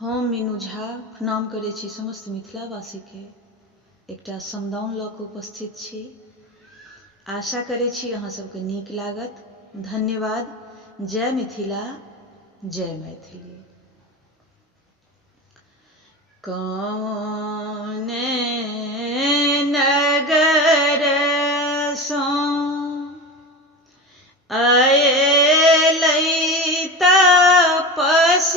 हम मीनू झा प्रणाम करै छी समस्त मिथिलावासीके। एकटा समदाउन लऽ कऽ उपस्थित छी। आशा करै छी अहाँ सबके नीक लागत। धन्यवाद। जय मिथिला, जय मैथिली। कौने नगर सँ अयलै तपसिया,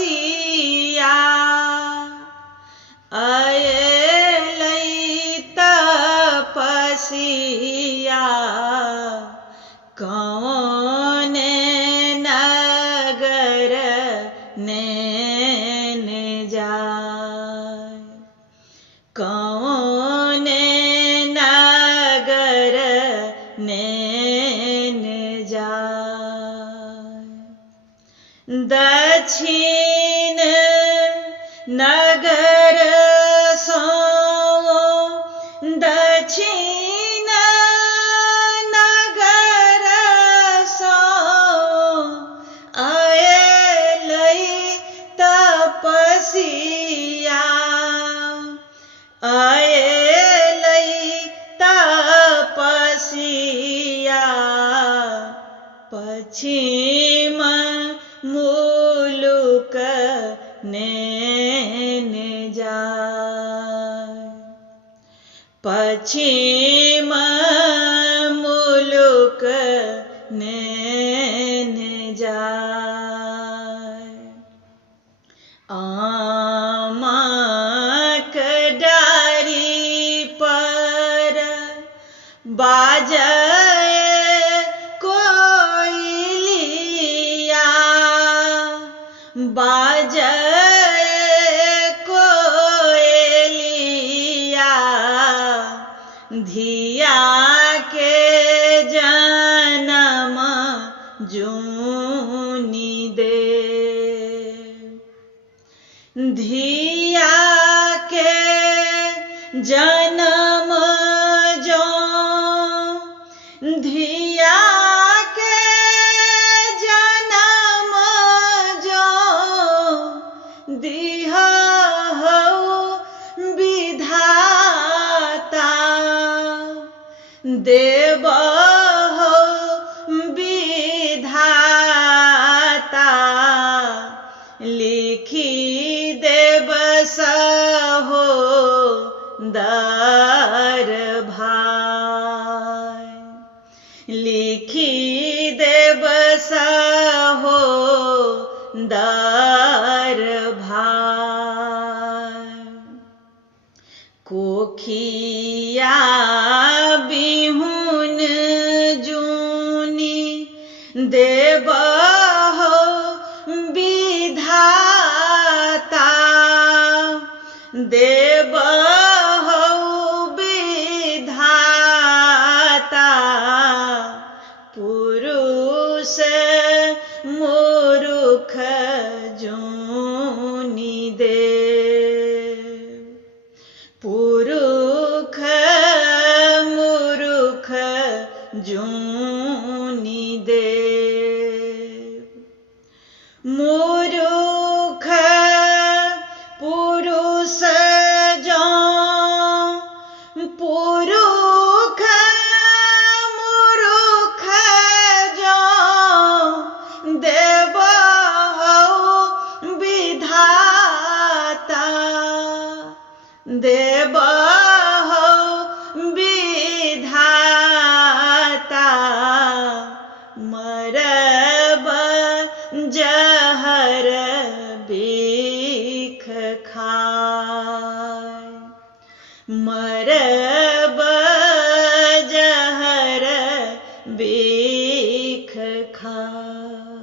अयलै तपसिया, कौने नगर नेन जाय, कौने नगर नेन जाय। दक्षिण नगर सँ, दक्षिण नगर सँ अयलै तपसिया, अयलै तपसिया, पश्चिम मुलुक नेन जाय, पश्चिम मुलुक नेन जाय। आमक डारि पर बाजय कोइलिया, बाजय कोइलिया, धिया के जनम जूनि दे, धिया के जनम जो, धिया के जनम जो, दिहहु विधाता, देबहु विधाता, लिखि देब सहो दर भाय, लिखि देब सहो दर भाय। कोखिया बिहुन जूनि देबहु विधाता, देबहु विधाता, पुरुष मूर्ख जूनि दे, पुरुष मूर्ख जूनि दे, मूर्ख पुरुष जो, पुरुष मूर्ख जो, देबहु विधाता, देबहु विधाता, मरब जहर बिख खाय, मरब